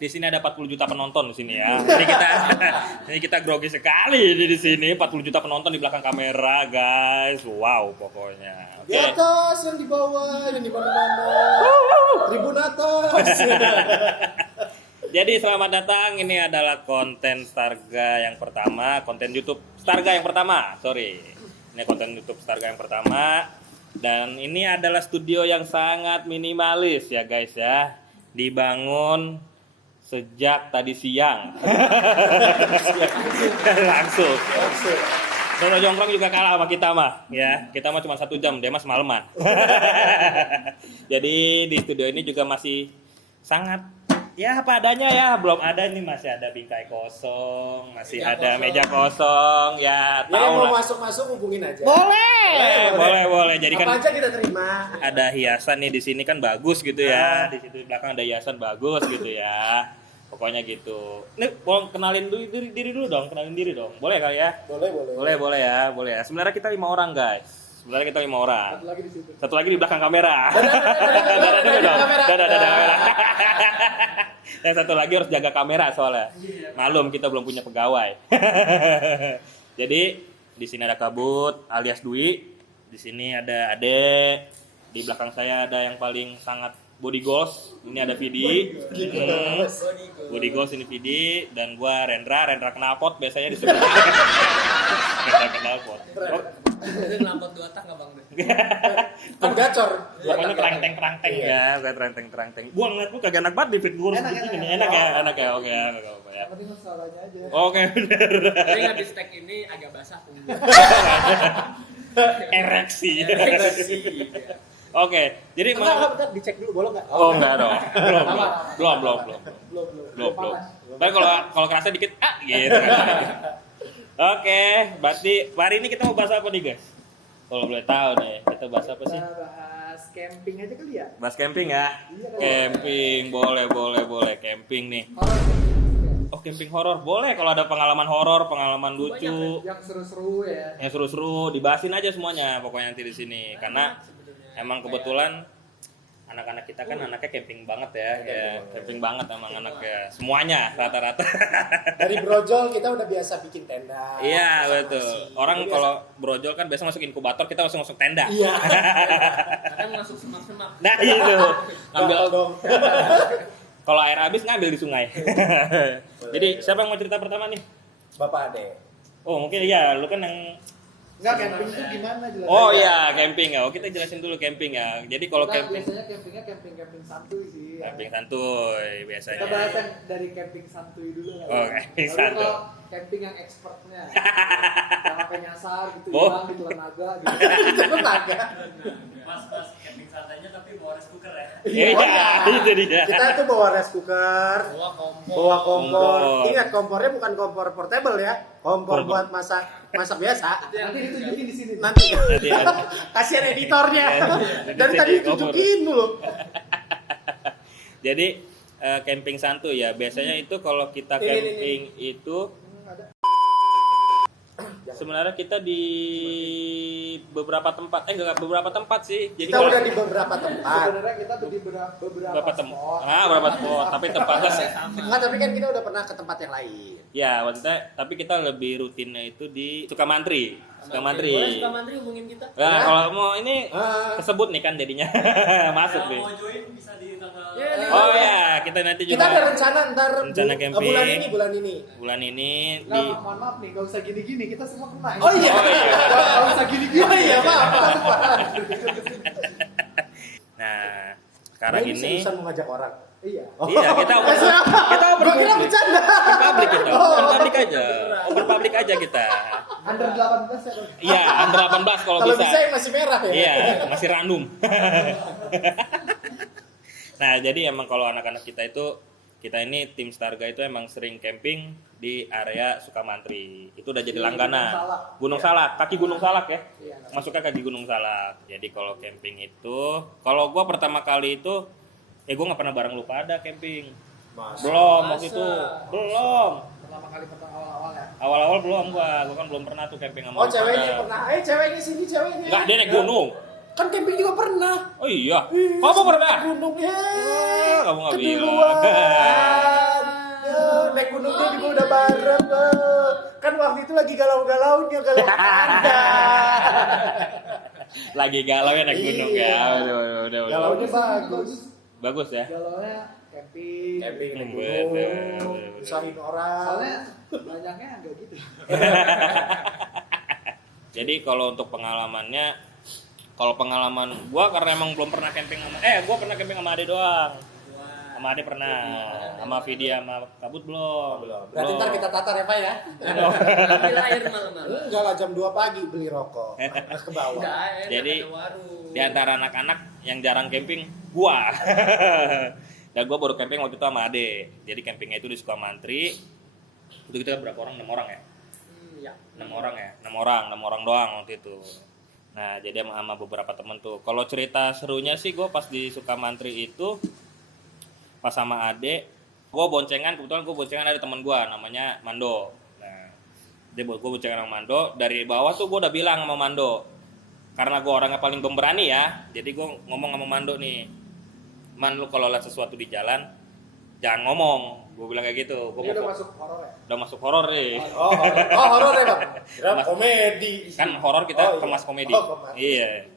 di sini ada 40 juta penonton di sini ya. Jadi kita grogi sekali di sini 40 juta penonton di belakang kamera, guys. Wow, pokoknya. Di atas, yang di bawah, yang di mana-mana. Tribun atas. Jadi selamat datang, ini adalah konten Starga yang pertama, konten YouTube Starga yang pertama, Ini konten YouTube Starga yang pertama. Dan ini adalah studio yang sangat minimalis ya guys ya. Dibangun sejak tadi siang. Langsung. Dono Jongkrong juga kalah sama kita mah ya. Kita mah cuma 1 jam, dia mah semalaman. Jadi di studio ini juga masih sangat ya apa adanya ya, belum ada nih, masih ada bingkai kosong, masih ada meja kosong, ya tahu yang lah. mau masuk hubungin aja. Boleh. Jadi apa kan aja kita terima. ada hiasan nih di sini kan bagus gitu ya. Di situ di belakang ada hiasan bagus gitu ya. Pokoknya gitu. Nih, mau kenalin diri dulu dong, kenalin diri dong. Boleh kali ya? Boleh. Boleh ya. Sebenarnya kita 5 orang, guys. Satu lagi di situ. Satu lagi di belakang kamera. Yang satu lagi harus jaga kamera soalnya. Malum kita belum punya pegawai. Jadi di sini ada Kabut alias Dwi. Di sini ada Ade. Di belakang saya ada yang paling sangat body goals. Ini ada Vidi. Body goals ini Vidi dan gua Rendra knalpot biasanya disebut. Rendra knalpot. Knalpot 2 tak enggak Bang? Kan gacor. Pokoknya terangteng ya, kayak terangteng. Gua ngeliat lu kagak enak banget di fit gua begini nih. Enak ya. Oke, enggak apa-apa ya. Penting masalahnya aja. Oke, benar. Tapi habis tag ini agak basah punggung. Ereksi. Oke, jadi Bentar, dicek dulu boleh nggak? Oh enggak dong. Belum. Tapi kalau kerasa dikit gitu kan. Oke, berarti hari ini kita mau bahas apa nih, guys? Kalau boleh tahu nih, kita bahas apa sih? Kita bahas camping aja kali ya. Bahas camping ya? Camping, boleh camping nih. Horor. Oh, camping horor. Boleh kalau ada pengalaman horor, pengalaman lucu. Yang seru-seru ya. Yang seru-seru dibahasin aja semuanya pokoknya nanti di sini. Karena emang kebetulan anak-anak kita kan anaknya camping banget ya. Camping banget emang anaknya. Semuanya rata-rata. Dari brojol kita udah biasa bikin tenda. Iya, betul. Orang kalau brojol kan biasa masuk inkubator, kita masuk tenda. Iya. Kadang masuk semak-semak. Nah, itu. Ngambil dong. kalau air habis ngambil di sungai. Jadi, siapa yang mau cerita pertama nih? Bapak Ade. Oh, mungkin iya, lu kan yang Enggak, camping itu gimana jelas? Oh iya, camping ya. Oh, kita jelasin dulu camping ya. Jadi kalau camping biasanya campingnya camping santuy sih. camping santuy biasanya. Kita bahas yang dari camping santuy dulu lah. Oh, camping santuy. Kalau camping yang expertnya. Yang apa nyasar gitu, Oh. hilang di tenaga gitu. Tenaga. Mas camping santainya tapi bawa rice cooker ya. Iya, itu dia. Kita tuh bawa rice cooker, bawa kompor. Ingat kompornya bukan kompor portable ya. Kompor buat masak biasa. Nanti ditunjukin di sini. Nanti Nanti kasihan editornya. Dari tadi ditunjukin mulu. Jadi camping santuy ya. Biasanya itu kalau kita camping itu sebenarnya kita di beberapa tempat beberapa tempat sih. Jadi Kita udah di beberapa tempat. Sebenarnya kita tuh di beberapa spot. beberapa spot, tapi tempatnya Enggak, tapi kan kita udah pernah ke tempat yang lain. ya maksudnya, tapi kita lebih rutinnya itu di Sukamantri. Boleh Sukamantri hubungin kita. Nah, kalau mau ini kesebut nih kan jadinya. Masuk nih. Mau join bisa di tanggal. Oh ya, kita nanti Kita juga ada rencana ntar Rencana camping. bulan ini. di Mohon maaf nih, gak usah gini-gini, kita semua kena. Oh iya. Gak usah gini-gini. Oh iya, maaf. Nah, sekarang ini bisa mengajak orang. Iya. iya kita open Gua kira public. bercanda. Public kita. Open public aja. Open public aja kita. Under 18 ya. Iya, under 18 kalau Kalau bisa. bisa yang masih merah ya. Iya, masih random. Nah, jadi emang kalau anak-anak kita ini tim Starga itu emang sering camping di area Sukamantri. Itu udah jadi langganan. Gunung Salak, kaki Gunung Salak ya. Masuknya kaki Gunung Salak. Jadi kalau camping itu, kalau gua pertama kali itu gua nggak pernah bareng lu pada camping. Belum waktu itu. Belum. Pertama kali awal-awal ya. Awal-awal belum gua kan belum pernah tuh camping sama Oh, lu ceweknya pada. pernah. Ceweknya sini ceweknya. Enggak, dia naik gunung. Kan camping juga pernah. Oh iya. Kamu pernah? Gunung ya. Kamu nggak Keduluan. bilang. naik gunungnya juga udah bareng. Kan waktu itu lagi galau-galaunya kalau Anda. Lagi galau ya naik gunung Iya. ya. Udah. Galaunya bagus. Bagus ya. Galaunya camping. Camping naik Betul, gunung, betul. usahin orang. Soalnya banyaknya enggak gitu. Jadi kalau untuk pengalamannya, kalau pengalaman gua karena emang belum pernah camping sama gua pernah camping sama Ade doang. Sama Ade pernah, sama Vidya sama Kabut belum. Berarti ntar kita tatar ya Pak ya. Ambil air malam-malam. Enggak lah, jam 2 pagi beli rokok. Ke bawah. Udah air, Jadi, ada warung. Di antara anak-anak yang jarang camping, gua. Dan gua baru camping waktu itu sama Ade. Jadi campingnya itu di Sukamantri. Itu kita berapa orang? 6 orang ya? Ya. 6 orang ya? 6 orang doang waktu itu. Nah, jadi sama beberapa temen tuh. Kalau cerita serunya sih gue pas di Sukamantri itu pas sama Ade, gue boncengan, kebetulan gue boncengan ada temen gue namanya Mando. Nah, gue boncengan sama Mando, dari bawah tuh gue udah bilang sama Mando, karena gue orangnya paling pemberani ya, jadi gue ngomong sama Mando nih, Man, lu kalau lihat sesuatu di jalan jangan ngomong, gue bilang kayak gitu. Ini udah masuk horor ya? Udah masuk horor nih. Oh, horor ya Bang. Kira komedi. Kan horor kita Oh, iya. kemas komedi. Oh, kemas. Iya.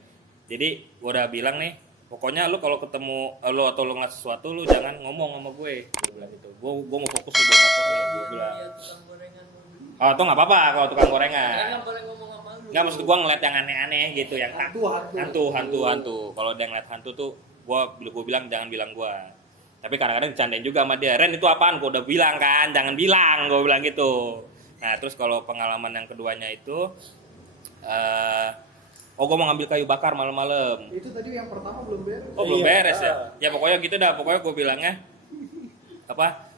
Jadi gue udah bilang nih, pokoknya lu kalau ketemu lu atau lu ngeliat sesuatu lu jangan ngomong sama gue bilang gitu. Gue mau fokus di motor nih, gue bilang. Iya, tukang gorengan. Oh, itu nggak apa-apa kalau tukang Kan gorengan. nggak boleh ngomong sama lu. Nggak, maksud gue ngeliat yang aneh-aneh gitu, yang hantu. Kalau dia ngeliat hantu tuh, gue bilang jangan bilang gue. Tapi kadang-kadang dicandain juga sama dia. Ren, itu apaan? Gue udah bilang kan, jangan bilang, gue bilang gitu. Nah, terus kalau pengalaman yang keduanya itu, gue mau ngambil kayu bakar malam-malam. Itu tadi yang pertama belum beres. Oh, belum Iya. beres ya? Ya pokoknya gitu dah, pokoknya gue bilangnya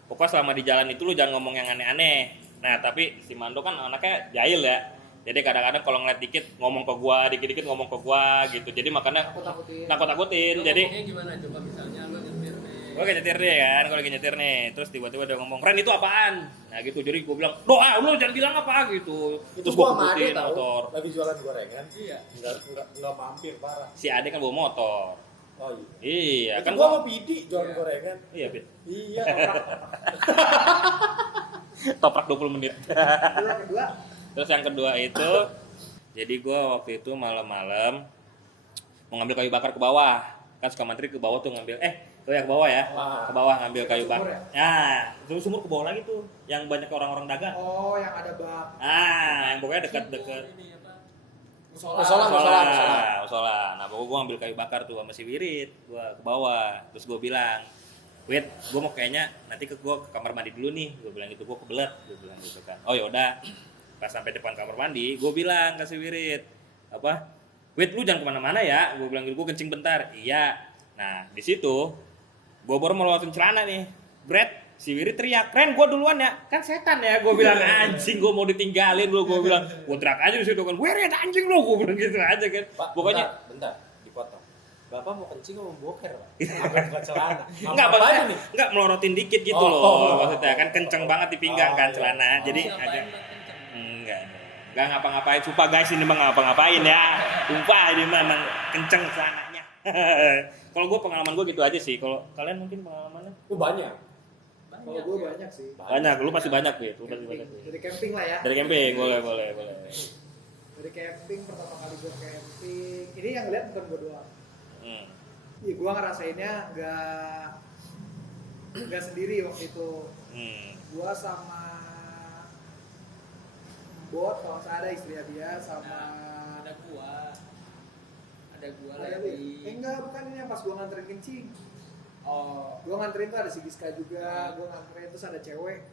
pokoknya selama di jalan itu lu jangan ngomong yang aneh-aneh. Nah, tapi si Mando kan anaknya jahil ya. Jadi kadang-kadang kalau ngeliat dikit ngomong ke gua, dikit-dikit ngomong ke gua gitu. Jadi makanya nakut-nakutin. Jadi Ngomongnya gimana coba misalnya lu nyetir nih. gue lagi nyetir nih kan, gue lagi nyetir nih. Terus tiba-tiba dia ngomong, "Ren, itu apaan?" Nah gitu, jadi gue bilang, "Doa, lu jangan bilang apa gitu." Itu Terus gue gua sama Ade kebutin tahu. motor. Lagi jualan gorengan. Iya. Enggak mampir parah. Si Ade kan bawa motor. Oh iya. Iya, Itu kan gua sama Pidi jualan gorengan. Iya, Pit. Iya. Toprak 20 menit. Kedua. Terus yang kedua itu, jadi gue waktu itu malam-malam mau ngambil kayu bakar ke bawah. Kan Sukamantri ke bawah tuh ngambil, tuh ya ke bawah ya. Ke bawah ngambil kayu Sumur bakar. Nah, terus sumur ke bawah lagi tuh, yang banyak orang-orang dagang. Oh, yang ada bak. Yang pokoknya dekat-dekat Ini apa? musola. Nah, pokoknya gue ngambil kayu bakar tuh sama si Wirit, gue ke bawah. Terus gue bilang, "Wit, gue mau kayaknya nanti gue ke kamar mandi dulu nih." Gue bilang gitu, gue kebelet, gue bilang gitu kan. Oh yaudah. Pas sampai depan kamar mandi, gue bilang ke si Wirit, "Wit, lu jangan kemana-mana ya." Gue bilang gitu, gue kencing bentar. Iya. Nah, di situ gue baru mau lewatin celana nih. Brett, si Wirit teriak, "Ren, gue duluan ya." Kan setan ya, gue bilang, "Anjing, gue mau ditinggalin lu." Gue bilang, gue teriak aja di situ kan, "Wirit, anjing lu." Gue bilang gitu aja kan. Pak, Pokoknya bentar, dipotong. Bapak mau kencing mau boker, Pak? Apa bukan celana? enggak Apa maksudnya, nih? enggak melorotin dikit gitu Oh, loh. oh, Maksudnya kan kenceng banget di pinggang Oh, kan iya. celana. Jadi Siapa ada yang kenceng? enggak ngapa-ngapain. Sumpah guys, ini mah ngapa-ngapain ya. Sumpah ini mah emang kenceng celananya. Kalau gue pengalaman gue gitu aja sih. Kalau kalian mungkin pengalamannya Banyak. Kalau gue banyak sih. banyak. Lu pasti banyak ya. Lu pasti banyak. Dari camping lah ya. Dari camping, boleh. Dari camping, pertama kali gue camping. Ini yang lihat bukan gue doang. Hmm. Iya, gue ngerasainnya nggak sendiri waktu itu. Gue sama Bot, kalau saya ada istri dia sama Ada gua ada lagi. enggak, bukan ini yang pas gue nganterin kencing. Oh, Gue nganterin tuh ada si Giska juga, gue nganterin terus ada cewek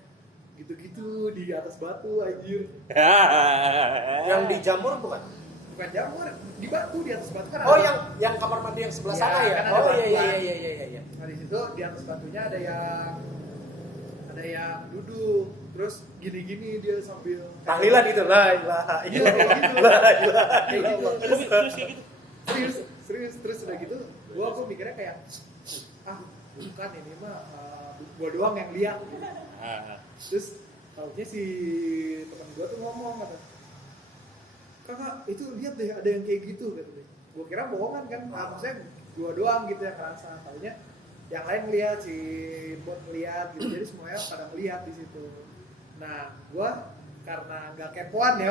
gitu-gitu di atas batu anjir. Yang di jamur bukan? Bukan jamur, di batu, di atas batu kan Oh, ada. yang kamar mandi yang sebelah Iya, sana ya? kan ada Oh batuan. iya. Nah di situ di atas batunya ada yang duduk, terus gini-gini dia sambil Tahlilan gitu. La ilaha Iya, illallah. gitu. La ilaha Kayak gitu. illallah. Terus kayak gitu. serius terus udah gitu gua mikirnya kayak bukan ini mah gua doang yang lihat gitu. Terus taunya si teman gua tuh ngomong kata, "Kakak, itu lihat deh ada yang kayak gitu," kata dia. Gua kira bohongan kan, maksudnya gua doang gitu yang ngerasa. Taunya yang lain ngeliat, si bot ngeliat gitu, jadi semuanya pada ngeliat di situ. Nah gua karena nggak kepoan ya,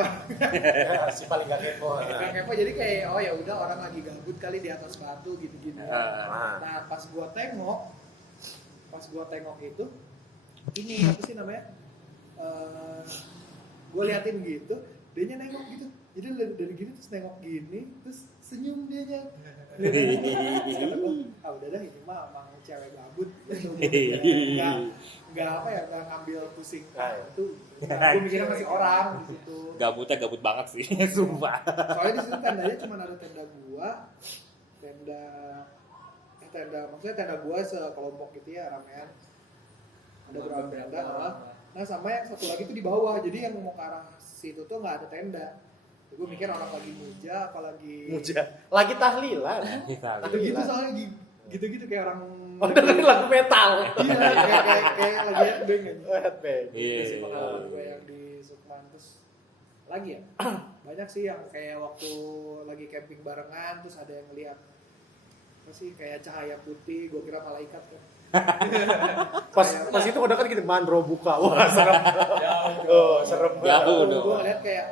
Ya, si paling gak kepo. nggak kepo, jadi kayak oh ya udah orang lagi gabut kali di atas batu gitu-gitu. Nah pas gua tengok itu ini apa sih namanya, gua liatin gitu, dianya nengok gitu, jadi dari gini terus nengok gini, terus senyum dianya. Terus kata gua, udah dah ini mah emang cewek gabut, nggak apa ya, nggak ngambil pusing itu. Gue mikirnya masih orang di situ. Gabutnya gabut banget sih, sumpah. Soalnya di situ tendanya cuma ada tenda maksudnya tenda gua sekelompok gitu ya, ramean. Ada berapa tenda, nah sama yang satu lagi tuh di bawah, jadi yang mau ke arah situ tuh nggak ada tenda. Gue mikir orang lagi muja, apalagi lagi tahlilan. gitu soalnya gitu kayak orang dengerin lagu metal. iya kayak lagi headbang aja. Headbang. Itu sih pengalaman gue yang di Sukman. Terus lagi ya banyak sih yang kayak waktu lagi camping barengan terus ada yang ngeliat apa sih kayak cahaya putih, gue kira malaikat kan. Pas itu udah kan gitu mandro buka. Wah, serem. Serem banget. Jauh dong. Gue ngeliat kayak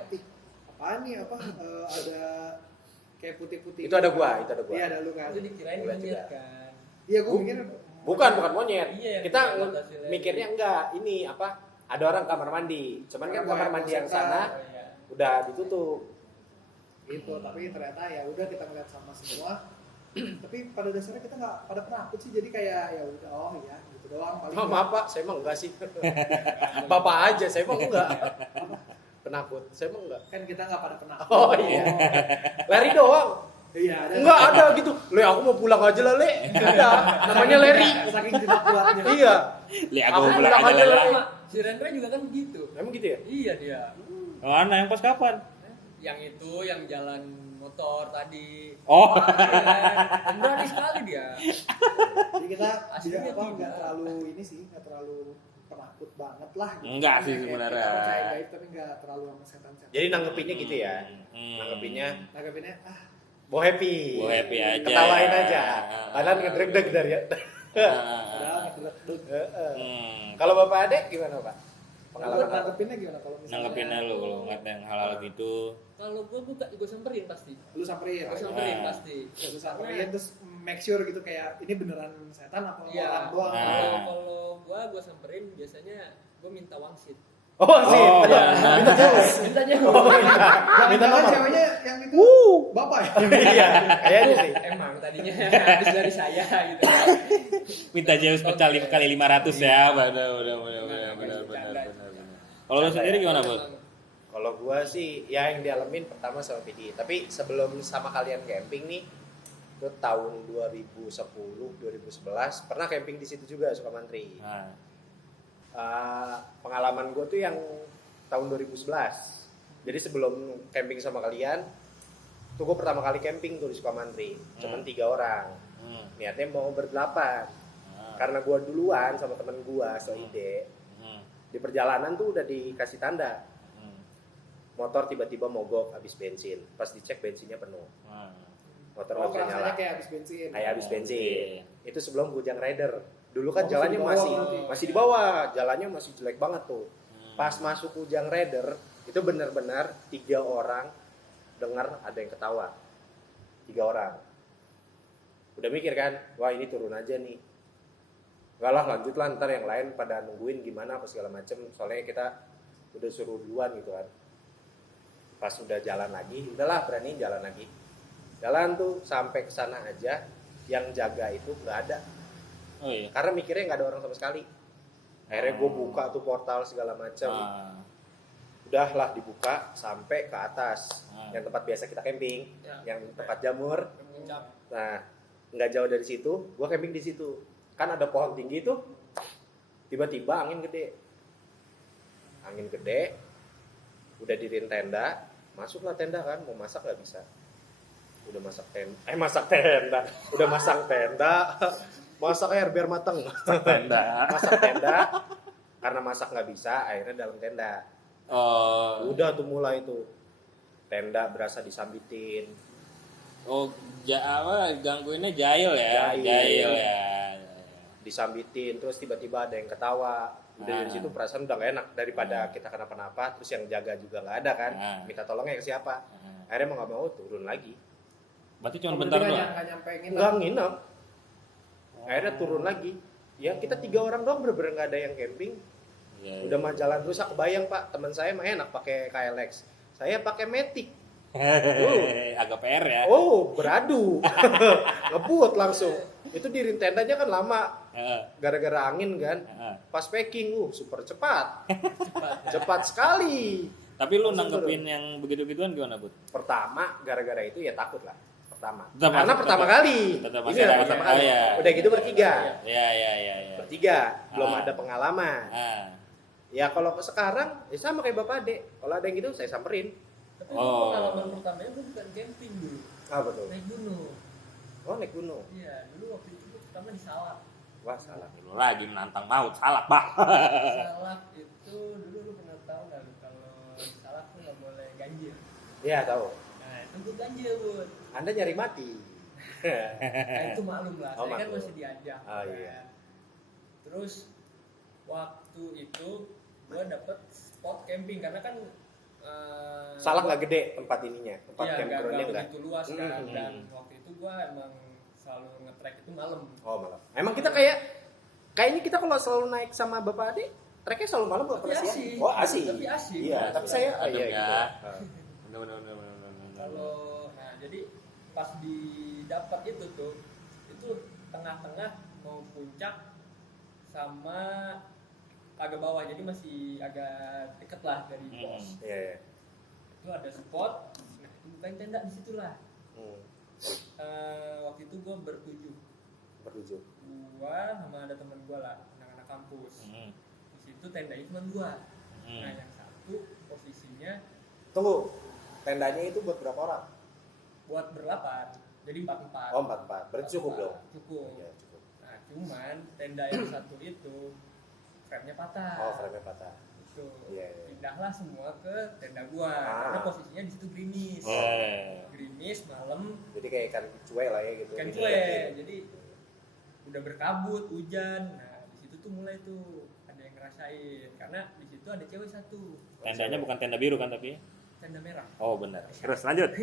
apaan nih, ada kayak putih-putih. Itu ada gua. Iya, ada lu kan. Itu dikirain monyet kan. Iya, gue mikir Bukan monyet. Iya, Kita yang hasilnya. mikirnya enggak, ini apa? Ada orang kamar mandi. Cuman kan kamar mandi yang sana Oh, iya. udah ditutup. gitu, tapi ternyata ya udah kita ngeliat sama semua. Tapi pada dasarnya kita nggak pada penakut sih, jadi kayak ya udah ya gitu doang paling. Maaf Pak, saya emang enggak sih. Bapak aja, saya emang enggak. Penakut, saya emang enggak. Kan kita nggak pada penakut. Oh iya. Lari doang. Iya, ada. Enggak ada gitu. Le, aku mau pulang aja lah, Le. Ada. Namanya Leri. Saking tidak kuatnya. Iya. Lihat Aku aku pulang pulang aja aja lah. Sama, si Rendra juga kan begitu. Emang gitu ya? Iya dia. Mana yang pas kapan? Yang itu yang jalan motor tadi. Oh. Iya, berani sekali dia. Jadi kita Aslinya tidak tidak. nggak terlalu ini sih, nggak terlalu penakut banget lah. Gitu. Enggak sih Kayak sebenarnya. Kita percaya gaib tapi nggak terlalu sama setan-setan. Jadi nanggepinnya gitu ya. Nanggepinnya Nanggapinnya mau happy. Mau happy aja. Ketawain aja. Padahal ngedreg-deg dari ya. padahal ngedrek-dek. Kalau Bapak Adek gimana, Pak? Pengalaman apa? Nanggepinnya gimana kalau misalnya? Nanggepinnya lu kalau ngeliat yang hal-hal gitu. Kalau gue samperin pasti. Lu samperin. Gue samperin pasti. Lu samperin terus make sure gitu kayak ini beneran setan apa Iya. orang doang. Nah. Kalau gue samperin biasanya gue minta wangsit. Oh, sih. Oh, Minta iya. cewek. Mintanya Jangan-jangan nomor. ceweknya yang itu bapak ya? Iya, kayaknya sih. emang tadinya habis dari saya gitu. Minta jauh pecah kali 500 ya. Benar. Kalau lu sendiri gimana, Bud? Kalau gua sih ya yang dialamin pertama sama PD. Tapi sebelum sama kalian camping nih, itu tahun 2010, 2011 pernah camping di situ juga Sukamantri. Nah, Pengalaman gue tuh yang tahun 2011. Jadi sebelum camping sama kalian, tuh gue pertama kali camping tuh di Sukamantri. Cuman 3 orang. Niatnya mau berdelapan. Karena gue duluan sama temen gue seide. Di perjalanan tuh udah dikasih tanda. Motor tiba-tiba mogok habis bensin. Pas dicek bensinnya penuh. Motor nggak bisa nyala. Rasanya kayak habis bensin. Kayak habis bensin. Oke. Itu sebelum Bujang Rider. Dulu kan Oh, jalannya masih di bawah masih di bawah, jalannya masih jelek banget tuh. Pas masuk Bujang Rider, itu benar-benar 3 orang dengar ada yang ketawa. 3 orang. Udah mikir kan, wah ini turun aja nih. Enggak lah, lanjut lah, ntar yang lain pada nungguin gimana apa segala macem. Soalnya kita udah suruh duluan gitu kan. Pas udah jalan lagi, udahlah berani jalan lagi. Jalan tuh sampai ke sana aja, yang jaga itu nggak ada. oh iya. Karena mikirnya nggak ada orang sama sekali. Akhirnya gue buka tuh portal segala macam. Udahlah dibuka sampai ke atas, yang tempat biasa kita camping, yang tempat jamur. Nah, nggak jauh dari situ, gue camping di situ. Kan ada pohon tinggi tuh. Tiba-tiba angin gede. Udah diriin tenda, masuklah tenda kan, mau masak nggak bisa. Udah masak tenda. Udah masang tenda. Masak air biar mateng. Masak tenda. Karena masak nggak bisa, akhirnya dalam tenda. Oh. Udah tuh mulai tuh. Tenda berasa disambitin. Oh, gangguinnya jahil ya. Jahil. Jahil ya. disambitin, terus tiba-tiba ada yang ketawa. Udah dari Ah. situ perasaan udah gak enak daripada kita kenapa-napa, terus yang jaga juga nggak ada kan. Ah. Minta tolongnya ke siapa? Ah. Akhirnya mau nggak mau turun lagi. Berarti cuma Berarti bentar nggak doang. nyam- nggak nyampe nginep. Nggak nginep. Akhirnya turun lagi. Ya kita 3 orang doang bener-bener nggak ada yang camping. Iya, Udah mah jalan rusak, kebayang Pak. Teman saya mah enak pakai KLX. Saya pakai Matic. Agak PR ya. Oh, beradu. Ngebut langsung. Itu di tendanya kan lama. Heeh. Gara-gara angin kan. Heeh. Pas packing, super cepat. Cepat sekali. Tapi lu Langsung nanggepin yang begitu-gituan gimana, Bud? Pertama, gara-gara itu ya takut lah. Pertama. Tetap Karena masih- pertama tetap- kali. tetap Ini masih yang ada- pertama oh, kali. iya. Udah gitu bertiga. Ya. Bertiga. Belum Ah. ada pengalaman. Ah. Ya kalau ke sekarang, ya sama kayak Bapak Ade. Kalau ada yang gitu, saya samperin. Tapi Oh. pengalaman pertamanya gue bukan camping dulu, Ah, betul. naik gunung. Oh, naik gunung. Iya, dulu waktu itu gue pertama di Salak. Wah, salah. Lu lagi menantang maut, salah, Pak. Salak itu dulu lu pernah tahu nggak lu kalau di Salak tuh nggak boleh ganjil. Iya, tahu. Nah itu gue ganjil bud. Anda nyari mati. Nah itu maklum lah, Oh, saya kan maklum. masih diajak. Oh, kan. iya. Terus waktu itu gue dapet spot camping karena kan Salah nggak gede tempat ininya, tempat iya, campgroundnya nggak nggak. begitu luas kan. Hmm. Dan waktu itu gue emang selalu nge-trek itu malam. Oh malam. Emang kita kayaknya kita kalau selalu naik sama Bapak Ade, treknya selalu malam Tapi apa siang? asik. Oh asik. Tapi asik. Iya, tapi saya Adem iya ya. gitu. Ah. Bener. Kalau nah jadi pas didapat itu tuh itu tengah-tengah mau puncak sama agak bawah jadi masih agak deket lah dari pos. Iya, iya. Itu ada spot, nah itu bukain tenda di situ lah. Hmm. Waktu itu gue bertujuh, Bertujuh. gua sama ada teman gua lah, anak-anak kampus. Hmm. Di situ tendanya cuma dua. Nah yang satu posisinya Tunggu. Tendanya itu buat berapa orang? buat berlapan, jadi 4-4. Oh, 4-4. Berarti cukup dong. Cukup. Iya, cukup. Nah cuman tenda yang satu itu frame-nya patah. Oh, frame-nya patah. Itu Iya, iya. pindahlah semua ke tenda gua Ah. karena posisinya di situ gerimis. Oh. Gerimis malam Jadi kayak ikan cuek lah ya gitu. kan Iya, cuek, iya. jadi udah berkabut hujan. Nah di situ tuh mulai tuh ada yang ngerasain karena di situ ada cewek satu Tendanya bukan tenda biru kan tapi? tenda merah. Oh benar. Terus lanjut.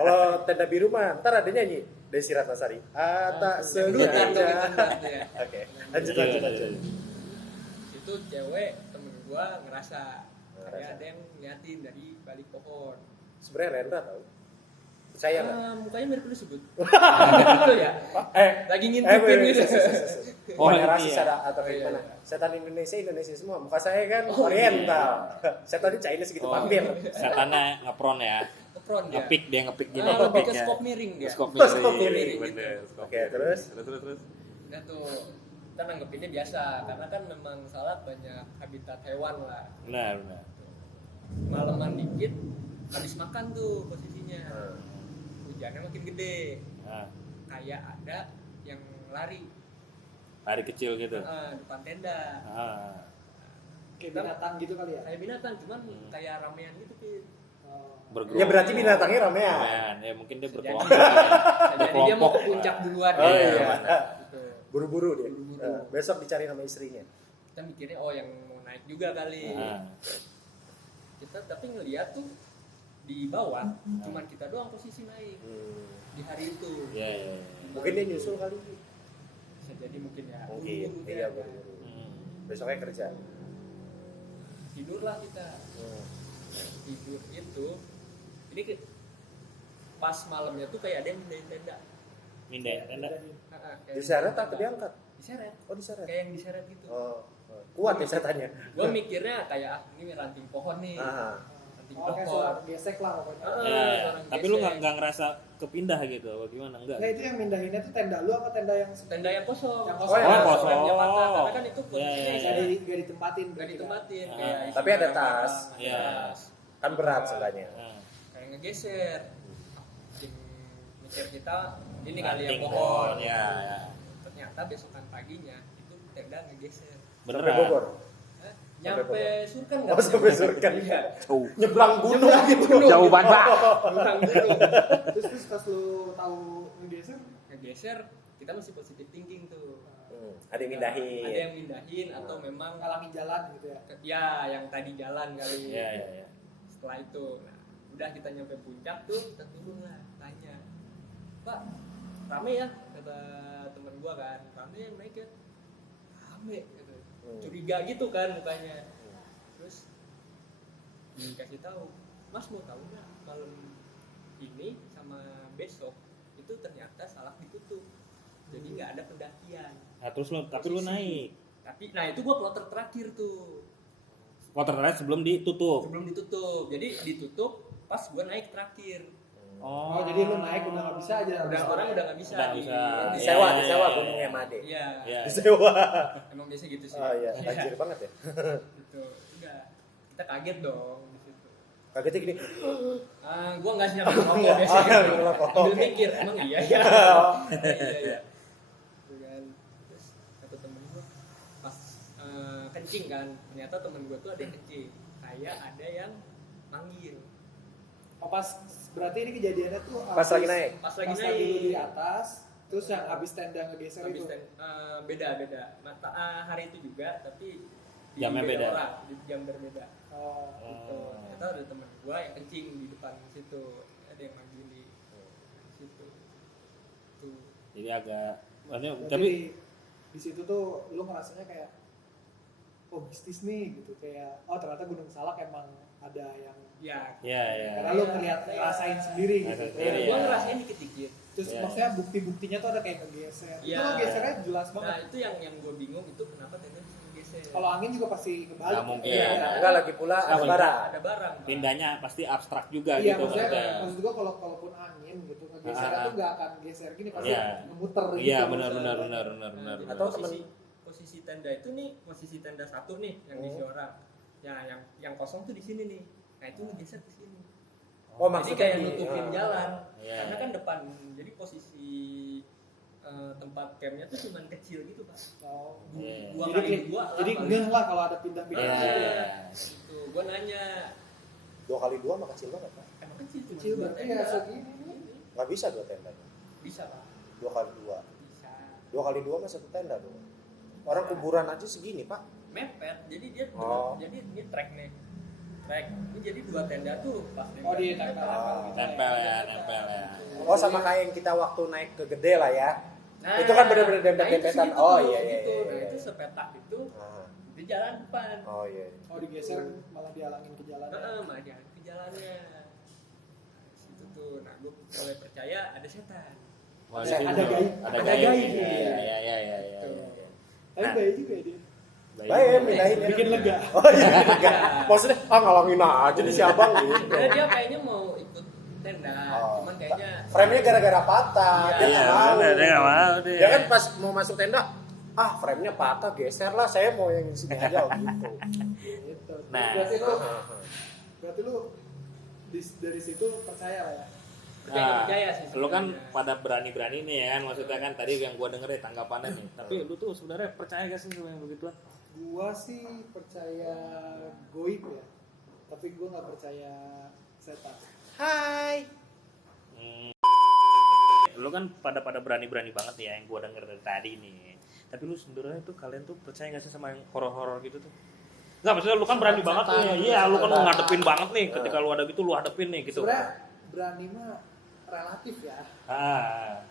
Kalau tenda biru mah ntar ada nyanyi Desi Ratnasari. Tak Dulu kan tuh sengaja. kita tuh ya. Oke. Lanjut. Itu cewek temen gua ngerasa Ngerasa. kayak ada yang ngeliatin dari balik pohon. Sebenarnya Rendra tau. Percaya nggak? Mukanya mirip lu sebut. Dulu ya. Lagi ngintipin gitu. Oh, Banyak ini rasis ya. ada atau Iya, gimana? iya. Setan Indonesia semua. Muka saya kan Oriental. Setan Chinese gitu Oh, pampir. setannya ngepron ya. Kepron dia. Ngepik dia ngepik gini. Lebih ke ngepiknya. skop miring dia. Skop Oh, skop miring. miring. Bener. skop Oke, miring. terus? Terus. Nah tuh kita nanggepinnya biasa karena kan memang Salak banyak habitat hewan lah. Benar. Malaman dikit habis makan tuh posisinya. Hmm. Hujannya makin gede. Nah, Kayak ada yang lari hari kecil gitu. depan tenda. Ah. Kayak binatang gitu kali ya. Kayak binatang cuman kayak ramean gitu Pit. Oh. Bergerombol. Ya berarti binatangnya ramean. Ramean. Ya mungkin dia Jadi, berkelompok. jadi dia mau ke puncak duluan. Oh, ya. iya. Gitu. Buru-buru dia. Buru-buru. Besok dicari nama istrinya. Kita mikirnya oh yang mau naik juga kali. Ah. Kita tapi ngeliat tuh di bawah cuman kita doang posisi naik di hari itu. Iya. Mungkin dia nyusul kali. Bisa jadi mungkin ya. Mungkin. Buru-buru Iya, dia. buru-buru. Hmm. Besoknya kerja. Tidurlah kita. Tidur itu ini pas malamnya tuh kayak ada yang mindahin tenda. Mindah tenda. Kayak Diseret atau diangkat? diseret Oh, diseret. kayak yang diseret gitu. Oh, kuat ya setannya. Gue mikirnya kayak ini ranting pohon nih, Ah. ranting Oh, kayak pohon. suara gesek lah pokoknya. Ya, Orang tapi lu gesek. nggak ngerasa kepindah gitu, apa gimana enggak? Nah itu yang mindahinnya tuh tenda lu apa tenda yang Tenda yang kosong. Yang kosong. Oh, yang kosong. Remnya patah, karena kan itu Ya, posisinya ya, nggak nggak ditempatin? nggak berarti kan? ditempatin. Ah. Kayak isi Tapi ada barang tas. barang, Iya. ada tas. Kan berat seenggaknya. Nah, Kayak ngegeser. Bikin mikir kita ini kali ya ranting pohon. ya. Ternyata besokan paginya itu tenda ngegeser. Sampai Beneran. Bogor. Hah? Nyampe Surkan Oh, sampai Surkan. Iya. Jauh. Nyebrang gunung gitu. Jauh banget, Pak. Nyampe gunung. Terus pas lu tahu ngegeser, Ngegeser kita masih positive thinking tuh. Ada yang mindahin. Ada yang mindahin atau memang ngalangin jalan gitu ya. ya yang tadi jalan kali. Iya. Setelah itu, nah, udah kita nyampe puncak tuh, kita turun lah, tanya, Pak, rame ya? Kata temen gua kan, rame yang naik ya? Rame, gitu. Curiga gitu kan mukanya. Terus dikasih tahu, Mas mau tahu nggak malam ini sama besok itu ternyata salah ditutup, jadi nggak ada pendakian. Nah, terus lu naik. Tapi, nah itu gua kloter terakhir tuh. Water terakhir sebelum ditutup. Sebelum ditutup, jadi ditutup pas gue naik terakhir. Oh, jadi lu naik udah nggak bisa aja. Udah orang udah nggak bisa. Udah bisa. Disewa gunungnya Made. Iya. Iya. Disewa. Emang biasa gitu sih. Oh iya, tajir banget ya. Gitu. Udah. Kita kaget dong di situ. Kagetnya gini. Gua nggak siap ngomong biasanya. Sambil mikir, emang iya ya. Iya. Gitu kan. Terus kata temen gua pas kencing kan, ternyata temen gua tuh ada yang kencing. Kayak ada yang manggil. Oh, pas berarti ini kejadiannya tuh Pas lagi naik. Pas lagi lu naik. di atas, terus yang habis tenda ngegeser Habis itu. beda. Mata hari itu juga, tapi di Jamnya beda. orang, di jam berbeda. Oh. Gitu. Ternyata ada teman gua yang kencing di depan situ, ada yang manggil di situ. Tuh. Jadi agak Berarti tapi di situ tuh lu ngerasanya kayak oh mistis nih gitu, kayak oh ternyata Gunung Salak emang ada yang Ya. ya. karena lu ngerasain sendiri gitu. Rasain sendiri, Gua ya. ngerasain dikit-dikit. Terus Iya. maksudnya bukti-buktinya tuh ada kayak ngegeser. Iya. Itu gesernya jelas Nah, banget. itu yang gua bingung itu kenapa tenda bisa geser. Kalau angin juga pasti kebalik. Nggak mungkin. Iya. Enggak lagi pula Apa? asbara. Ada barang. Pak. pindahnya pasti abstrak juga Iya, gitu maksudnya maksud gua kalaupun angin gitu ngegesernya tuh nggak akan geser gini, pasti Iya. ngemuter gitu. Iya, benar. Nah, jadi Atau posisi tenda itu nih, posisi tenda satu nih yang diisi orang. Ya, yang kosong tuh di sini nih. Nah, itu ngegeser ke sini. Oh, Jadi maksudnya kayak di- nutupin jalan. Iya. Karena kan depan. Jadi posisi tempat campnya tuh cuman kecil gitu, Pak. Oh. Iya. Dua Jadi kali dua jadi lah, ngeh lah kalau ada pindah-pindah Iya. gitu ya. Gitu. Gua nanya, 2x2 mah kecil banget, Pak. emang kecil cuma Kecil dua berarti tenda. ya segini nih. Nggak bisa 2 tendanya. Bisa, Pak. 2x2. Bisa. 2x2 mah 1 tenda dong. Orang kuburan aja segini, Pak. Mepet. Jadi dia Oh. jadi ini trek nih. Trek. Ini jadi dua tenda tuh pas Oh, di tempel Ah. gitu. nempel ya. Oh, sama kayak yang kita waktu naik ke Gede lah ya. Nah, Itu kan bener-bener nah, dempet-dempetan. itu segitu Oh, tuh, iya, segitu. iya, Nah, iya, itu iya. sepetak itu Ah. di jalan depan. Oh iya. Oh, digeser malah dihalangin ke jalan. Mah jangan ke jalannya. Situ tuh. Nah, gue mulai percaya ada setan. Wah, Ada di situ gaib. Ada Ada gaib. gaib. Iya. Tapi Nah. baik juga ya dia. Baik, pindahin ya. Bikin lega. Oh iya, enggak. Maksudnya ngalangin aja nih si abang gitu. Karena dia kayaknya mau ikut tenda, Oh. cuman kayaknya Frame-nya gara-gara patah. Iya, Dia nggak mau. bener, dia nggak mau deh. Dia kan pas mau masuk tenda, frame-nya patah, geser lah. Saya mau yang di sini aja gitu. Gitu. Nah. Berarti lu dari situ percaya lah ya. percaya sih. Lu kan sebenarnya. pada berani-berani nih ya kan, maksudnya kan tadi yang gua denger ya tanggapannya nih. Tapi lu tuh sebenarnya percaya gak sih sama yang begituan? Gua sih percaya goib ya. Tapi gua nggak percaya setan. Hai. Lu kan pada berani-berani banget nih ya yang gua denger dari tadi nih. Tapi lu sebenarnya tuh kalian tuh percaya gak sih sama yang horor-horor gitu tuh? Enggak, maksudnya lu kan berani banget nih. Iya, lu kan Setan. ngadepin banget nih. Ketika lu ada gitu lu hadepin nih gitu. Sebenarnya berani mah relatif ya.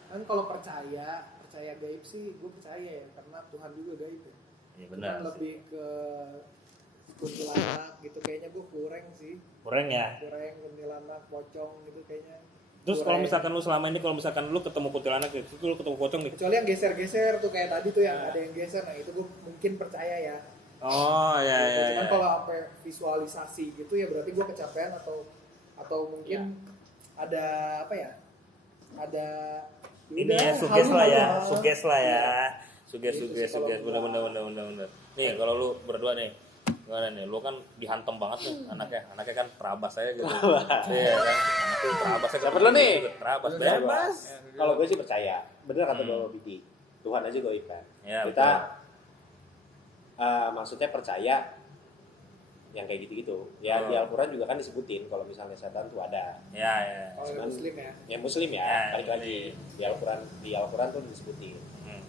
Kan kalau percaya gaib sih gue percaya ya, karena Tuhan juga gaib ya. Iya Cuman benar. lebih ke kuntilanak gitu kayaknya gue kurang sih. Kurang ya. Kurang kuntilanak, pocong gitu kayaknya. Terus kalau Kurang. misalkan lu selama ini kalau misalkan lu ketemu kuntilanak gitu, lu ketemu pocong nih. Kecuali yang geser-geser tuh kayak tadi tuh yang ada yang geser, nah itu gue mungkin percaya ya. Oh, iya. Cuman kalau sampai visualisasi gitu ya berarti gue kecapean atau mungkin ada apa ya? Ada Ini ya suges lah ya, suges bener. Nih kalau lu berdua nih, gimana nih? Lu kan dihantam banget nih anaknya kan terabas aja gitu. Iya kan, anaknya terabas aja. Siapa dulu nih? Terabas Bebas. bebas. Kalau gue sih percaya. Bener kata Bapak Bidi. Tuhan aja goib kan. Ya, Kita maksudnya percaya yang kayak gitu-gitu. Ya di Al-Quran juga kan disebutin kalau misalnya setan tuh ada. Ya, ya. Kalau Cuman- Muslim ya. Ya Muslim ya, Ya, balik lagi di Al-Quran tuh disebutin. Hmm.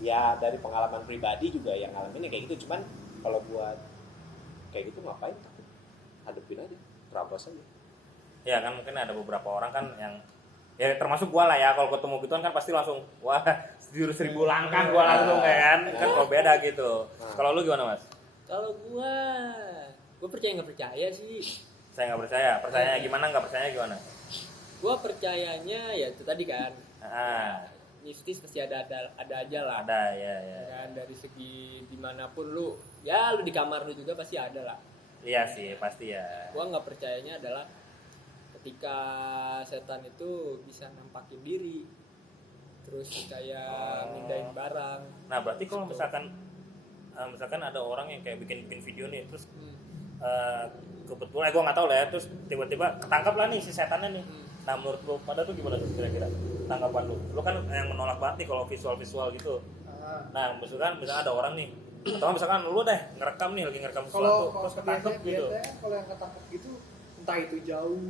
Ya dari pengalaman pribadi juga yang ngalaminnya kayak gitu. Cuman kalau buat kayak gitu ngapain? Takut hadepin aja, terabas aja. Ya kan mungkin ada beberapa orang kan yang ya termasuk gua lah ya, kalau ketemu gituan kan pasti langsung wah jurus 1000 langkah gua langsung kan kalau beda gitu. Kalau lu gimana Mas? Kalau gua percaya nggak percaya sih. Saya nggak percaya. Percayanya gimana? Nggak percayanya gimana? Gua percayanya ya itu tadi kan. Ah, Mistis pasti ada aja lah. ada ya. Kan dari segi dimanapun lu di kamar lu juga pasti ada lah. Iya sih pasti ya. Gua nggak percayanya adalah ketika setan itu bisa nampakin diri, terus kayak mindahin barang. Nah berarti kalau misalkan ada orang yang kayak bikin video nih terus kebetulan gue nggak tahu lah ya, terus tiba-tiba ketangkap lah nih si setannya nih. Nah menurut lu pada tuh gimana tuh kira-kira tanggapan lu kan yang menolak banget nih kalau visual gitu. Nah misalkan ada orang nih, atau misalkan lu deh ngerekam nih lagi ngerekam sesuatu Kalau terus ketangkep gitu. biasanya kalau yang ketangkep gitu entah itu jauh,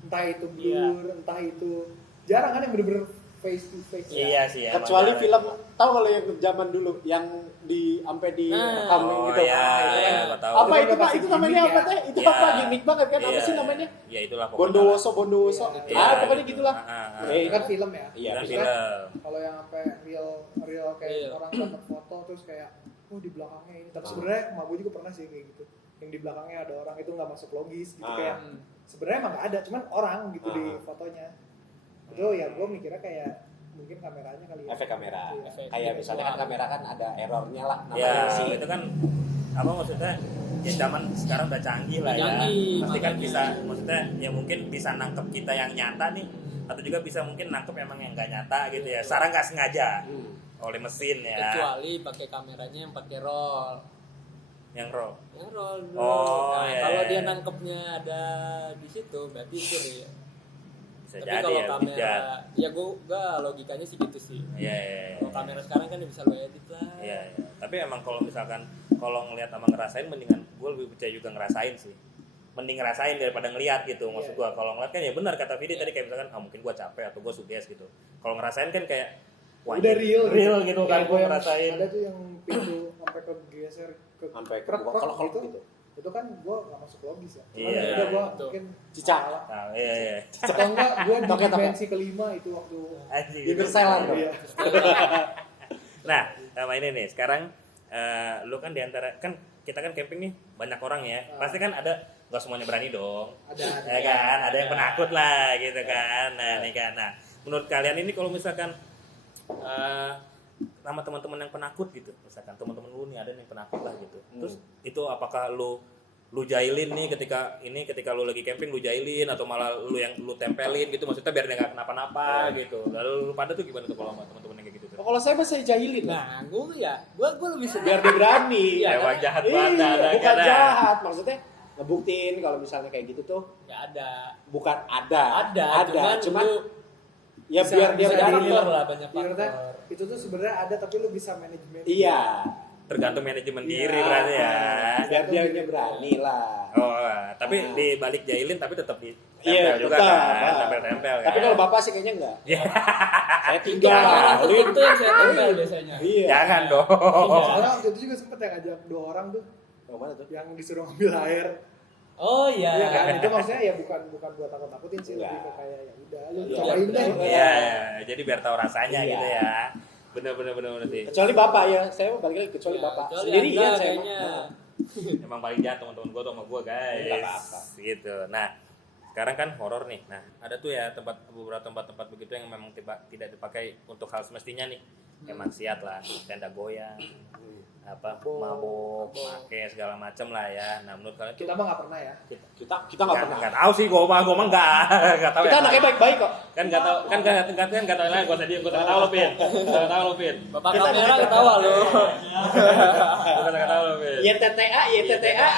entah itu Iya. blur, entah itu jarang kan yang bener-bener face to face. Iya sih. emang Kecuali jarang. film, tahu kalau yang zaman dulu yang sampai di rekam Oh gitu. iya, Itu iya, kan. gua tahu. Apa Itu itu kan Pak? pasti Itu namanya gimmick apa ya? teh? Itu Iya. apa gimmick banget kan? Apa Iya, sih namanya? Ya itulah pokoknya. Bondowoso. Iya. Pokoknya gitulah. Itu kan film ya. Iya, Kan Terus film. kan kalau yang sampai real kayak Iya. orang dapat foto terus kayak di belakangnya ini. Tapi sebenarnya emak gue juga pernah sih kayak gitu. Yang di belakangnya ada orang itu nggak masuk logis gitu kayak sebenarnya emang nggak ada, cuman orang gitu di fotonya. Itu ya gue mikirnya kayak mungkin kameranya kali ya. Efek kamera. Iya. Kayak misalnya kan kamera kan ada errornya lah Ya, namanya sih. itu kan apa maksudnya? Ya zaman sekarang udah canggih lah ya. Canggih, Pasti kan makanya. bisa maksudnya ya mungkin bisa nangkep kita yang nyata nih atau juga bisa mungkin nangkep emang yang nggak nyata gitu ya. Sekarang nggak sengaja oleh mesin ya. Kecuali pakai kameranya yang pakai roll. Yang raw. Yang roll dulu. Oh, Nah, iya. kalau dia nangkepnya ada di situ berarti itu ya. Bisa Tapi jadi kalau ya. kamera bijak. ya gua logikanya sih gitu sih. Iya, iya, iya. Kalau kamera sekarang kan bisa lo edit lah. Iya, iya. Tapi emang kalau misalkan kalau ngelihat sama ngerasain mendingan gue lebih percaya juga ngerasain sih. Mending ngerasain daripada ngelihat gitu. Maksud gue kalau ngeliat kan ya benar kata Vidi tadi kayak misalkan mungkin gue capek atau gue suges gitu. Kalau ngerasain kan kayak wah, Udah real gitu kan Kayak gue gua yang ngerasain. Ada tuh yang pintu sampai ke geser Sampai ke krek, krek kalau gitu. Itu kan gue nggak masuk logis ya. Cuman Iya, ya udah gue betul. mungkin Cicak. salah. Nah, iya, iya. Atau enggak gue di Toket apa? dimensi kelima itu waktu Anjing. Interstellar dong. Iya. Nah, sama ini nih, sekarang lu kan diantara kan kita kan camping nih banyak orang ya, pasti kan ada nggak semuanya berani dong, Ada. ya kan, ada yang penakut lah gitu kan. Nah nih kan, nah menurut kalian ini kalau misalkan sama teman-teman yang penakut gitu, misalkan teman-teman lu nih ada yang penakut lah gitu, terus itu apakah lu jahilin nih ketika lu lagi camping lu jahilin atau malah lu tempelin gitu maksudnya biar dia nggak kenapa-napa gitu. Lalu lu pada tuh gimana tuh kalau sama teman-teman yang kayak gitu tuh? Kalau saya mah saya jahilin lah. Nah, gue lebih suka Biar dia berani. Iya, Emang kan? jahat Iya, banget ada bukan jahat, maksudnya ngebuktiin kalau misalnya kayak gitu tuh nggak ada. bukan ada, cuman lu ya bisa- biar dia bisa berani diri lah. lah banyak Ibaratnya faktor. itu tuh sebenarnya ada tapi lu bisa manajemen. Iya, tergantung manajemen diri Iya. berarti ya. biar dia berani lah. Oh, tapi di balik jahilin tapi tetap di Iya, tempel juga tetap, kan, Pak. tempel-tempel kan. Tapi kalau bapak sih kayaknya enggak. Iya. Saya tinggal Orang lah. itu yang saya tempel biasanya. Iya. Jangan dong. Soalnya waktu itu juga sempet yang ngajak 2 orang tuh Oh, mana tuh? yang disuruh ngambil air. Oh iya. Iya kan? Itu maksudnya ya bukan buat takut-takutin sih, Iya. lebih ke kayak ya udah lu Iya, cobain deh. betul. Iya, jadi biar tahu rasanya Iya. gitu ya. Bener sih. Kecuali bapak ya, saya mau balik lagi kecuali bapak. Kecuali Sendirian Anda saya. kayaknya. Emang paling jahat teman-teman gue tuh sama gue guys. Nggak apa-apa. Gitu. Nah, sekarang kan horor nih. Nah, ada tuh ya beberapa tempat-tempat begitu yang memang tidak dipakai untuk hal semestinya nih. Kayak maksiat lah, tenda goyang, mabok, pakai segala macam lah ya. Nah, menurut kalian tuh Kita mah nggak pernah ya. Kita nggak pernah. Nggak tahu sih, gue mah nggak tahu Kita ya. anaknya baik-baik kok. Kan nggak tahu lah. Gue tahu lo Pin. Gue tahu lo Pin. Bapak kamera ketawa lu. Gue tahu lo Pin. YTTA.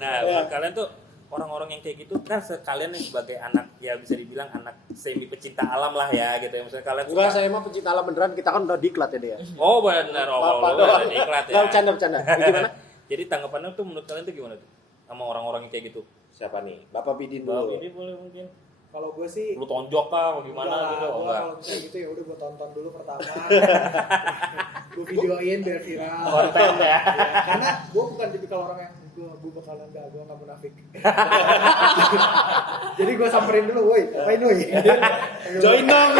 Nah, menurut kalian tuh orang-orang yang kayak gitu kan sekalian nih sebagai anak ya bisa dibilang anak semi pecinta alam lah ya gitu ya. Maksudnya kalian Enggak, saya mah pecinta alam beneran. Kita kan udah diklat ya dia. Oh benar, Bapak oh doang. benar iklat ya. Enggak bercanda. Gimana? Jadi tanggapannya tuh menurut kalian tuh gimana tuh sama orang-orang yang kayak gitu? Siapa nih? Bapak Bidin Bang, dulu. ini boleh mungkin. Kalau gue sih Lu tonjok kah atau gimana gitu? Oh, Gue enggak. kalau misalnya gitu ya udah gue tonton dulu pertama. Gue videoin biar viral. Konten ya. Ya, karena gue bukan tipikal orang yang gue bakalan gue nggak munafik. Jadi gue samperin dulu, woi, ngapain woi? Join dong.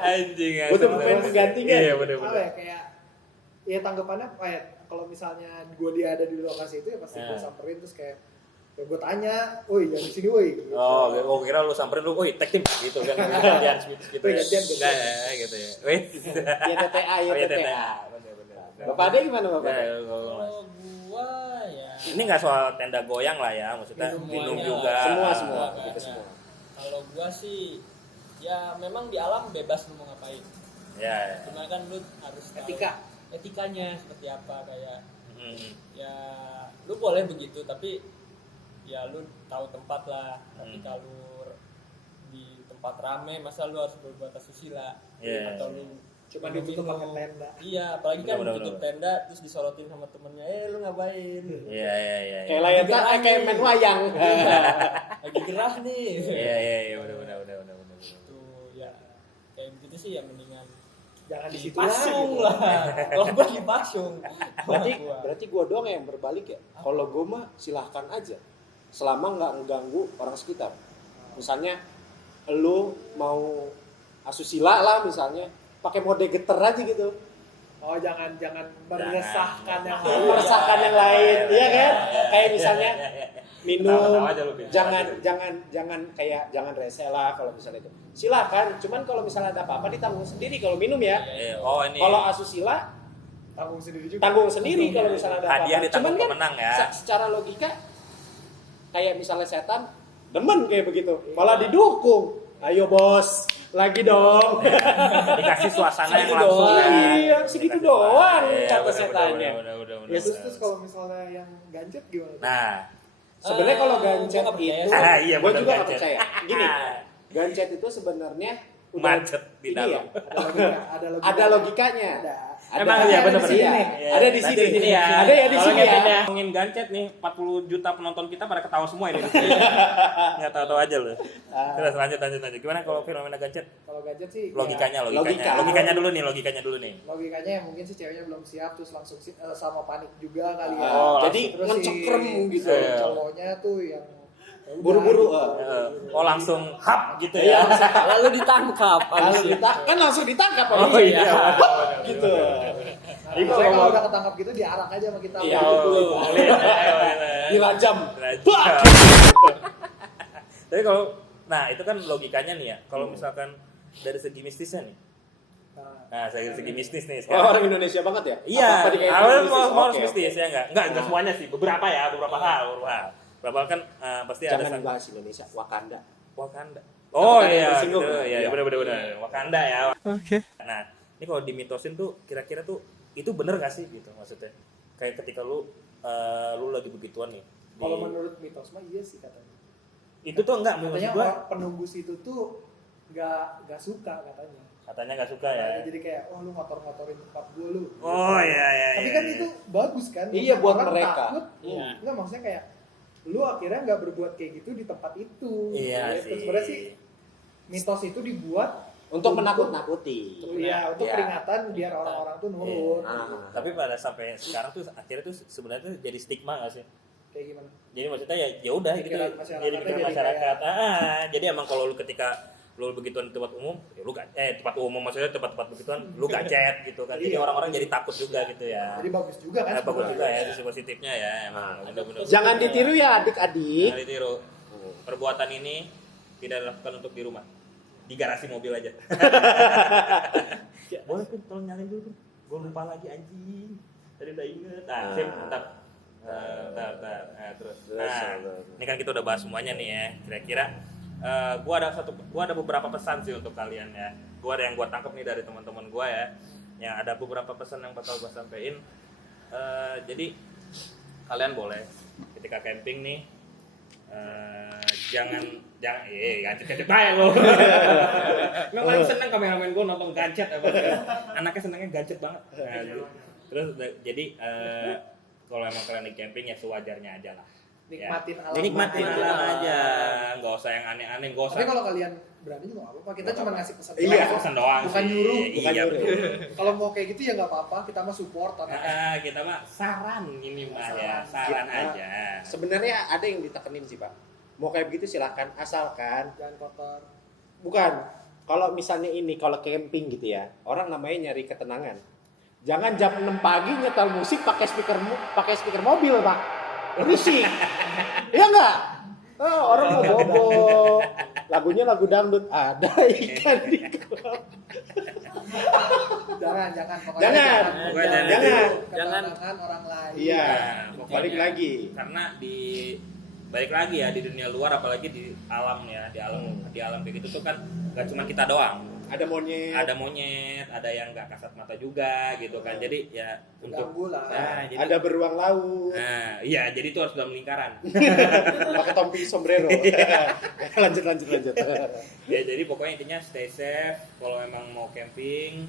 Anjing ya. Butuh pemain penggantinya. Iya Apa bener-bener. ya kayak ya tanggapannya kayak kalau misalnya gue dia ada di lokasi itu ya pasti gue samperin terus kayak ya gue tanya, woi jangan di sini woi. Gitu. Oh, kira lu samperin lu, woi tag team gitu kan. Gantian gitu ya. Gantian. Enggak ya, gitu ya. Wih. Ya TTA, ya Oh, iya, TTA. Bener-bener. Bapak Ade gimana Bapak Ade? Ya, Kalau gua ya ini nggak soal tenda goyang lah ya, maksudnya minum Semuanya. juga. Semua Makanya. kita semua. Kalau gua sih ya memang di alam bebas lu mau ngapain. Ya. Cuma kan lu harus tahu etikanya seperti apa kayak Hmm. ya lu boleh begitu tapi ya lu tahu tempat lah. Tapi Hmm. kalau di tempat rame masa lu harus berbuat asusila Iya. atau lu Cuma ditutup pakai tenda. Iya, apalagi kan Bener, tutup bener. tenda terus disorotin sama temennya, lu ngapain? Iya. Kayak layar kayak main wayang. Lagi gerah nih. Iya, benar. Tuh ya kayak begitu sih ya mendingan Jangan di situ lah. dipasung gitu. lah. Kalau gua dipasung. Berarti gua doang yang berbalik ya. Kalau gua mah silahkan aja. Selama nggak mengganggu orang sekitar. Misalnya lu mau asusila lah misalnya, pakai mode geter aja gitu. Oh jangan meresahkan yang Jangan. lain. Meresahkan yang lain, iya kan? Kayak misalnya minum, Tawa-tawa aja lu, Bin. jangan kayak jangan rese lah kalau misalnya itu. Silakan, cuman kalau misalnya ada apa-apa ditanggung sendiri kalau minum ya. Iya. Oh, ini Kalau asusila Tanggung sendiri juga. tanggung sendiri kalau misalnya ada apa-apa. hadiah ditanggung Cuman kan pemenang ya. secara logika kayak misalnya setan demen kayak begitu, malah didukung. Ayo bos, lagi dong. Dikasih suasana yang Segitu langsung doang, kan. iya, segitu Dikasih doang suasana. Iya, kata bener, setannya. bener. Ya, Terus kalau misalnya yang gancet gimana? Nah, Sebenarnya kalau gancet gua nggak percaya itu, sih. Iya, gue bener, juga nggak gancet. percaya. Gini, gancet itu sebenarnya udah macet di ini dalam. ya, ada logikanya. Ada. Emang Ada iya di benar-benar. sini. Iya. Ada di Nanti sini. ya. Ada ya di Kalau sini ngeliatin ya. Ngomongin gancet nih, 40 juta penonton kita pada ketawa semua ini. Enggak tahu-tahu aja loh. Terus lanjut. Gimana kalau fenomena gancet? Kalau gancet sih Logikanya. Logika. Logikanya dulu nih. ya, logikanya ya mungkin sih ceweknya belum siap terus langsung sama panik juga kali ya. Oh, Jadi Terus ngecekrem gitu. Iya. Cowoknya tuh yang ya udah, Buru-buru. Oh langsung hap gitu Iya. ya. Lalu ditangkap. Lalu kan langsung ditangkap Oh Pak. iya. Gitu. Nah, saya kalau udah ketangkap gitu diarak aja sama kita. Iya, Gitu. betul. Dirajam. Tapi kalau, nah itu kan logikanya nih ya. Kalau misalkan dari segi mistisnya nih. Nah, dari segi mistis nih Oh, sekarang. orang Indonesia banget ya? Iya, Apa-apa dikaitkan awalnya mistis? mau harus Oke, mistis oke. ya enggak semuanya sih, beberapa hal, beberapa hal. Beberapa hal kan pasti ada Jangan bahas Indonesia, Wakanda. Wakanda. Oh Takut ada yang iya, tersinggung. gitu. Iya, Iya. benar. Wakanda ya. Oke. Nah, ini kalau dimitosin tuh kira-kira tuh itu bener gak sih gitu maksudnya? Kayak ketika lu lagi begituan nih. Kalau menurut mitos mah iya sih katanya. itu tuh enggak maksud Katanya gua orang penunggu situ tuh nggak suka katanya. katanya nggak suka ya. Nah, jadi kayak, oh lu ngotor-ngotorin tempat gue lu. Oh iya. Tapi kan itu bagus kan? Iya, Maksudnya buat orang mereka. Takut, Iya. Enggak maksudnya kayak lu akhirnya nggak berbuat kayak gitu di tempat itu. Iya Gitu. sih. Sebenarnya sih mitos itu dibuat Untuk menakut-nakuti. Iya, untuk Iya. peringatan biar orang-orang tuh nurut. Ah. Tapi pada sampai sekarang tuh akhirnya tuh sebenarnya tuh jadi stigma nggak sih? Kayak gimana? Jadi maksudnya ya udah gitu. Pikiran masyarakatnya Jadi pikiran jadi masyarakat. Jadi emang kalau lu ketika lu begituan di tempat umum, ya lu tempat umum maksudnya tempat-tempat begituan lu gacet gitu kan. Jadi Iya. orang-orang jadi takut juga gitu ya. Jadi bagus juga kan? Bagus sebenarnya. juga ya sisi positifnya ya emang benar-benar. Jangan ditiru ya adik-adik. Jangan ditiru. Perbuatan ini tidak dilakukan untuk di rumah. Di garasi mobil aja. Boleh tuh tolong nyalain dulu. Gue lupa lagi anjing. Tadi udah inget. Nah, sip, mantap. Ntar. Nah, terus. Nah, ini kan kita udah bahas semuanya nih ya. Kira-kira gua ada beberapa pesan sih untuk kalian ya. Gua ada yang gua tangkap nih dari teman-teman gua ya. Yang ada beberapa pesan yang bakal gua sampein. Jadi kalian boleh ketika camping nih jangan gancet baik lo. Emang paling seneng kameramen gua nonton gancet apa. Anaknya senengnya gancet banget. Nah, terus jadi kalau emang kalian di camping ya sewajarnya aja lah. Nikmatin alam. Nikmatin aja. alam aja, nggak usah yang aneh-aneh, nggak usah. Tapi kalau kalian berani juga nggak apa-apa. Kita Nggak cuma apa-apa. ngasih pesan. Iya. Pesan doang Bukan sih. nyuruh, bukan Iya, nyuruh. betul. Kalau mau kayak gitu ya nggak apa-apa. Kita mah support. Kita mah saran ini mah ya, saran Kita- aja. Sebenarnya ada yang ditekenin sih Pak. Mau kayak begitu silahkan, asalkan Jangan kotor. bukan. Kalau misalnya ini kalau camping gitu ya, orang namanya nyari ketenangan. Jangan jam 6 pagi nyetel musik pakai speaker mobil Pak. Berisik. Iya enggak? Oh, orang mau bobo. Lagunya lagu dangdut. Ada ikan di kolam. Jangan. Pokoknya Jangan. Pokoknya jangan. Jangan. Ketenangan orang lain. Iya. Nah, Balik pokoknya. lagi. Karena balik lagi ya di dunia luar, apalagi di alam ya, di alam kayak gitu tuh kan gak cuma kita doang. Ada monyet. Ada yang nggak kasat mata juga gitu kan. Jadi ya untuk Ganggu lah. jadi, ada beruang laut. nah iya, jadi itu harus dalam lingkaran. Pakai topi sombrero. lanjut. Ya jadi pokoknya intinya stay safe kalau emang mau camping,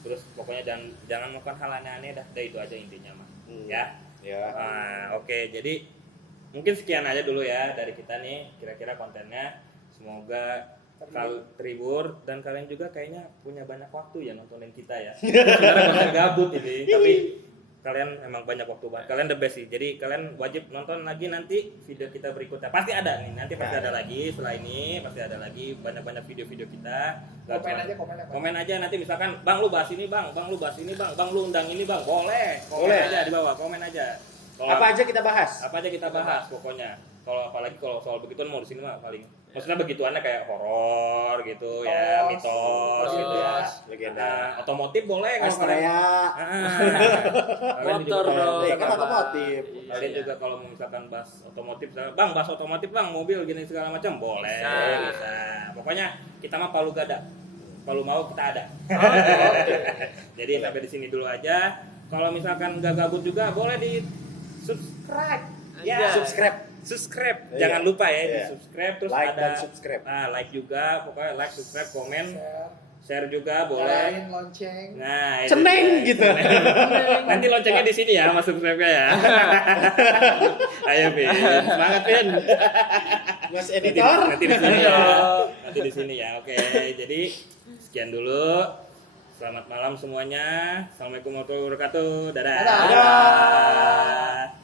terus pokoknya jangan melakukan hal aneh-aneh dah itu aja intinya mah. Ya. Ya. Oke, jadi mungkin sekian aja dulu ya dari kita nih, kira-kira kontennya. Semoga terhibur dan kalian juga kayaknya punya banyak waktu ya nontonin kita ya. Sebenarnya konten gabut ini, tapi kalian emang banyak waktu banget. Kalian the best sih. Jadi kalian wajib nonton lagi nanti video kita berikutnya. Pasti ada nih, nanti pasti ada lagi. Setelah ini pasti ada lagi banyak-banyak video-video kita. Komen aja nanti misalkan, "Bang lu bahas ini, Bang lu bahas ini, Bang lu undang ini, Bang." Boleh. Komen aja di bawah, komen aja. Apa aja kita bahas? Apa aja kita bahas pokoknya. Apalagi kalau soal begituan mau di sini mah paling. Maksudnya begituannya kayak horor gitu ya, mitos gitu ya. Legenda. Otomotif boleh kalau kalian. Astrea. Kalian Motor juga- dong. Ya kan otomotif. Kalian juga kalau mau misalkan bahas otomotif, Bang bahas otomotif Bang, mobil gini segala macam boleh. Bisa. Pokoknya kita mah palu gada. Kalau mau kita ada. Jadi sampai di sini dulu aja. Kalau misalkan nggak gabut juga boleh di subscribe. Ya, subscribe. Iya. Jangan lupa ya di Iya. subscribe, terus Like ada dan subscribe. like juga, pokoknya like, subscribe, komen, Share. share juga boleh. Nyalain lonceng. Nah, itu Ceneng dia. gitu. Nanti loncengnya di sini ya, mas subscribe-nya ya. Ayo Vin, semangat Vin. Mas Nanti editor. di sini ya. Nanti di sini ya. Oke, jadi sekian dulu. Selamat malam semuanya. Assalamualaikum warahmatullahi wabarakatuh. Dadah. Dadah. Dadah.